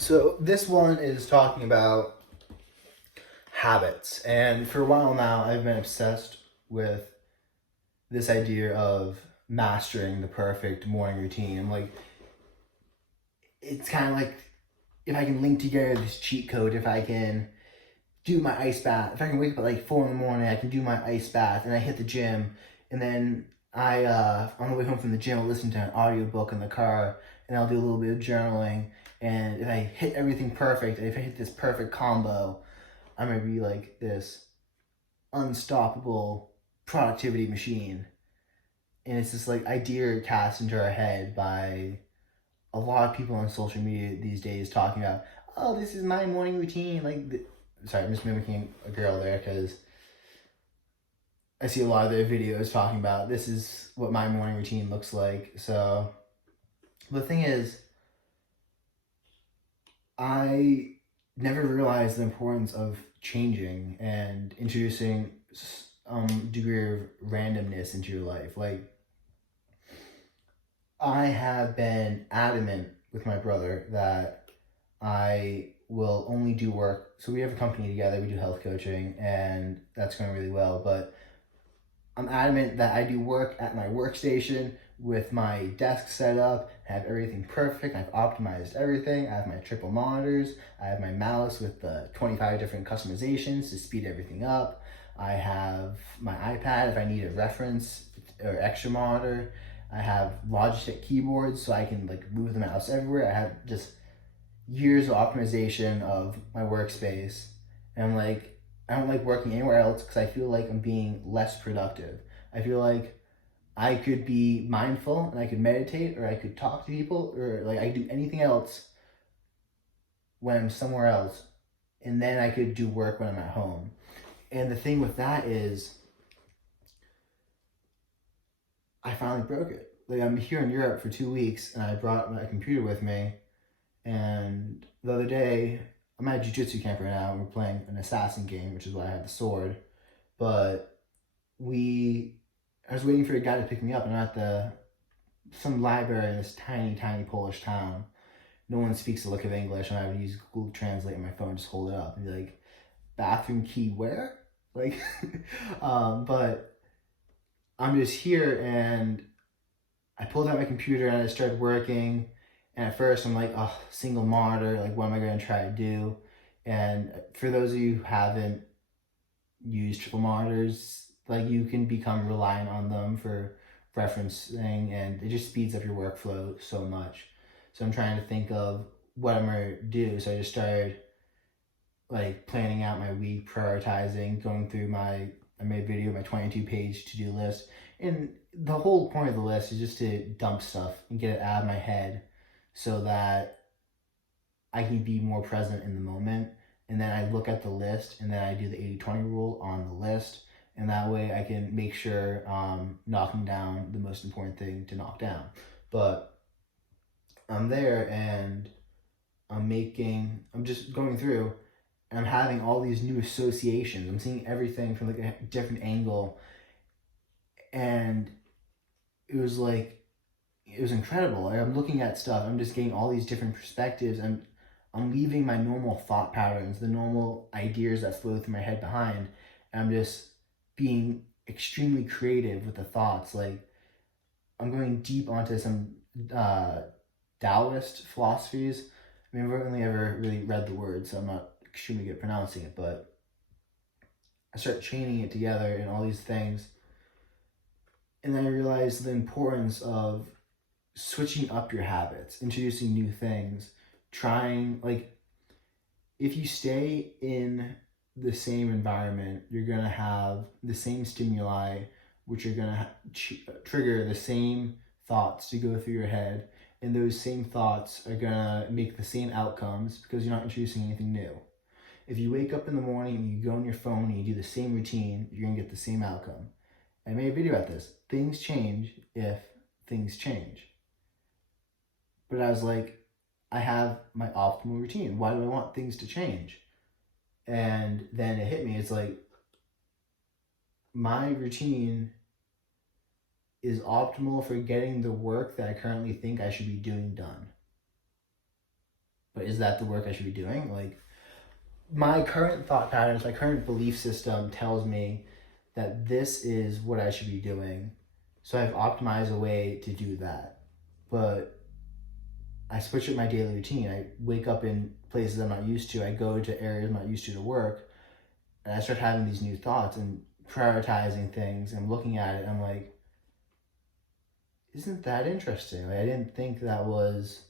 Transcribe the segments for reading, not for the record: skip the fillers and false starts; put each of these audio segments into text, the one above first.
So this one is talking about habits. And for a while now, I've been obsessed with this idea of mastering the perfect morning routine. It's kind of like if I can link together this cheat code, if I can do my ice bath, if I can wake up at like 4 in the morning, I can do my ice bath and I hit the gym. And then on the way home from the gym, I'll listen to an audiobook in the car and I'll do a little bit of journaling. And if I hit everything perfect, if I hit this perfect combo, I'm gonna be like this unstoppable productivity machine. And it's this like idea cast into our head by a lot of people on social media these days talking about, oh, this is my morning routine. Sorry, I'm just mimicking a girl there because I see a lot of their videos talking about this is what my morning routine looks like. So the thing is, I never realized the importance of changing and introducing degree of randomness into your life. Like, I have been adamant with my brother that I will only do work. So we have a company together, we do health coaching, and that's going really well. But I'm adamant that I do work at my workstation with my desk set up, I have everything perfect, I've optimized everything, I have my triple monitors, I have my mouse with the 25 different customizations to speed everything up, I have my iPad if I need a reference or extra monitor, I have Logitech keyboards so I can like move the mouse everywhere, I have just years of optimization of my workspace, and I'm like, I don't like working anywhere else because I feel like I'm being less productive. I feel like I could be mindful and I could meditate or I could talk to people or like I could do anything else when I'm somewhere else, and then I could do work when I'm at home. And the thing with that is I finally broke it. Like, I'm here in Europe for 2 weeks and I brought my computer with me, and the other day I'm at a jiu-jitsu camp right now and we're playing an assassin game, which is why I have the sword. But we I was waiting for a guy to pick me up, and I'm at some library in this tiny, tiny Polish town. No one speaks a lick of English, and I would use Google Translate on my phone, just hold it up and be like, "Bathroom key where?" Like, but I'm just here, and I pulled out my computer and I started working. And at first, I'm like, "Oh, single monitor. Like, what am I going to try to do?" And for those of you who haven't used triple monitors, like you can become reliant on them for referencing and it just speeds up your workflow so much. So I'm trying to think of what I'm going to do. So I just started like planning out my week, prioritizing, going through I made a video, my 22-page to-do list. And the whole point of the list is just to dump stuff and get it out of my head so that I can be more present in the moment. And then I look at the list and then I do the 80-20 rule on the list. And that way I can make sure knocking down the most important thing to knock down. But I'm there and I'm just going through and I'm having all these new associations. I'm seeing everything from like a different angle. And it was like, it was incredible. Like, I'm looking at stuff. I'm just getting all these different perspectives. I'm leaving my normal thought patterns, the normal ideas that flow through my head behind. And I'm just being extremely creative with the thoughts. Like, I'm going deep onto some uh, Taoist philosophies. I mean, I've only ever really read the words, so I'm not extremely good at pronouncing it, but I start chaining it together and all these things. And then I realized the importance of switching up your habits, introducing new things, trying, like, if you stay in the same environment, you're going to have the same stimuli, which are going to trigger the same thoughts to go through your head. And those same thoughts are going to make the same outcomes because you're not introducing anything new. If you wake up in the morning and you go on your phone and you do the same routine, you're going to get the same outcome. I made a video about this. Things change if things change. But I was like, I have my optimal routine. Why do I want things to change? And then it hit me. It's like, my routine is optimal for getting the work that I currently think I should be doing done. but is that the work I should be doing? Like, my current thought patterns, my current belief system tells me that this is what I should be doing. So I've optimized a way to do that. But I switch up my daily routine. I wake up in places I'm not used to. I go to areas I'm not used to work. And I start having these new thoughts and prioritizing things and looking at it. And I'm like, isn't that interesting? Like, I didn't think that was,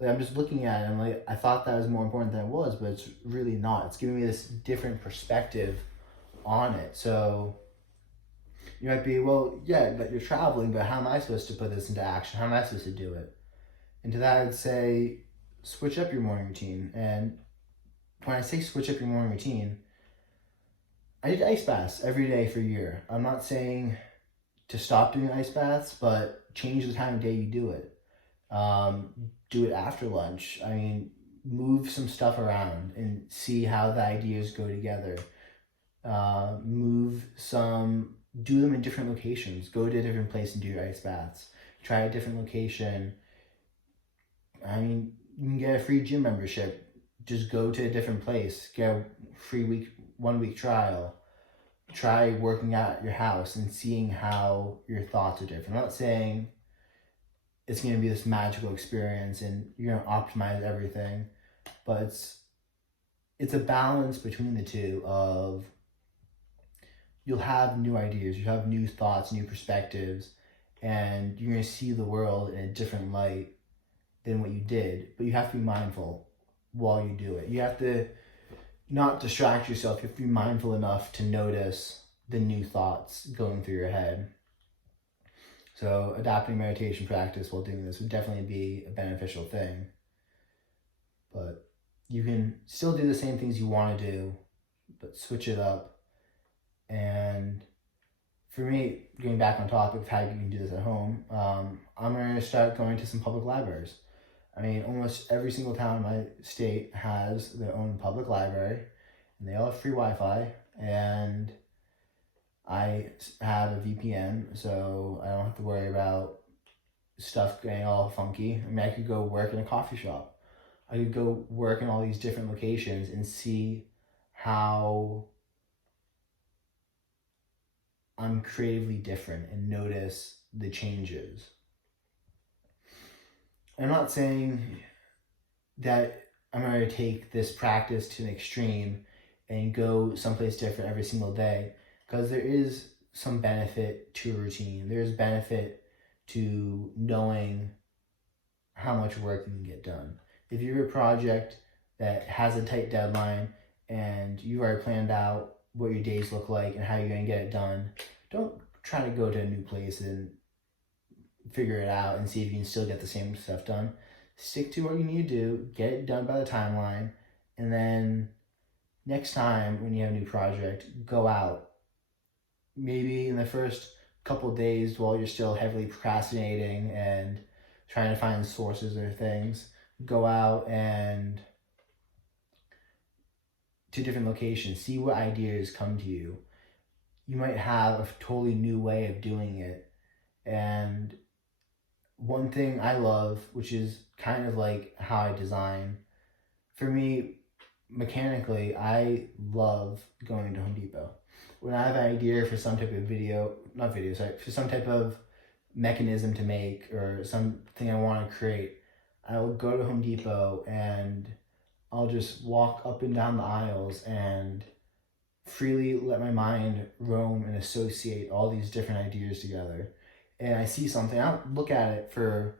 like, I'm just looking at it and I'm like, I thought that was more important than it was, but it's really not. It's giving me this different perspective on it. So you might be, well, yeah, but you're traveling, but how am I supposed to put this into action? How am I supposed to do it? And to that, I'd say, switch up your morning routine. And when I say switch up your morning routine, I did ice baths every day for a year. I'm not saying to stop doing ice baths, but change the time of day you do it. Do it after lunch. I mean, move some stuff around and see how the ideas go together. Do them in different locations. Go to a different place and do your ice baths. Try a different location. I mean, you can get a free gym membership. Just go to a different place. Get a free 1 week trial. Try working out at your house and seeing how your thoughts are different. I'm not saying it's going to be this magical experience and you're going to optimize everything, but it's a balance between the two of, you'll have new ideas, you have new thoughts, new perspectives, and you're going to see the world in a different light than what you did. But you have to be mindful while you do it. You have to not distract yourself. You have to be mindful enough to notice the new thoughts going through your head. So adapting meditation practice while doing this would definitely be a beneficial thing. But you can still do the same things you want to do, but switch it up. And for me, getting back on topic of how you can do this at home, I'm going to start going to some public libraries. I mean, almost every single town in my state has their own public library, and they all have free Wi-Fi, and I have a VPN, so I don't have to worry about stuff getting all funky. I mean, I could go work in a coffee shop. I could go work in all these different locations and see how I'm creatively different and notice the changes. I'm not saying that I'm going to take this practice to an extreme and go someplace different every single day, because there is some benefit to a routine. There's benefit to knowing how much work you can get done. If you're a project that has a tight deadline and you've already planned out what your days look like and how you're going to get it done, don't try to go to a new place and figure it out and see if you can still get the same stuff done. Stick to what you need to do, get it done by the timeline, and then next time when you have a new project, go out. Maybe in the first couple of days while you're still heavily procrastinating and trying to find sources or things, go out and to different locations, see what ideas come to you. You might have a totally new way of doing it. And one thing I love, which is kind of like how I design, for me, mechanically, I love going to Home Depot. When I have an idea for some type of for some type of mechanism to make or something I want to create, I will go to Home Depot and I'll just walk up and down the aisles and freely let my mind roam and associate all these different ideas together. And I see something, I don't look at it for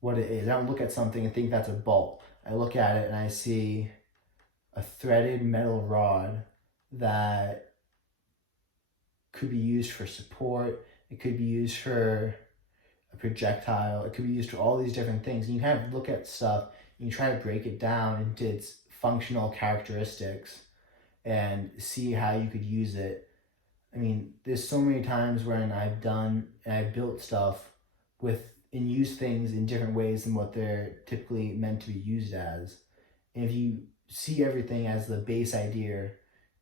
what it is. I don't look at something and think that's a bolt. I look at it and I see a threaded metal rod that could be used for support. It could be used for a projectile. It could be used for all these different things. And you kind of look at stuff and you try to break it down into its functional characteristics and see how you could use it. I mean, there's so many times when I've built stuff and used things in different ways than what they're typically meant to be used as. And if you see everything as the base idea,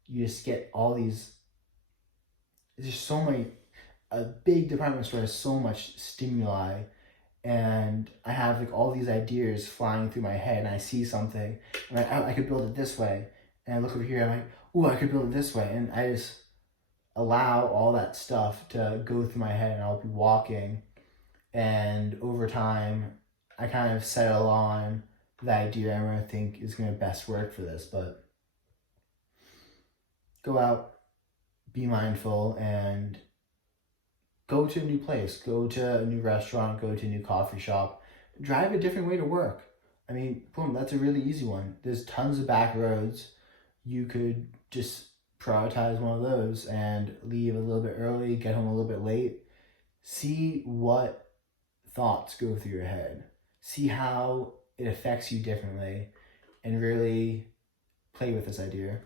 you just get all these, there's so many, a big department store has so much stimuli, and I have like all these ideas flying through my head, and I see something, and I could build it this way, and I look over here, and I'm like, ooh, I could build it this way, and I just allow all that stuff to go through my head, and I'll be walking, and over time, I kind of settle on the idea I'm going to think is going to best work for this. But go out, be mindful, and go to a new place, go to a new restaurant, go to a new coffee shop, drive a different way to work. I mean, boom, that's a really easy one. There's tons of back roads. You could just prioritize one of those and leave a little bit early, get home a little bit late. See what thoughts go through your head. See how it affects you differently, and really play with this idea.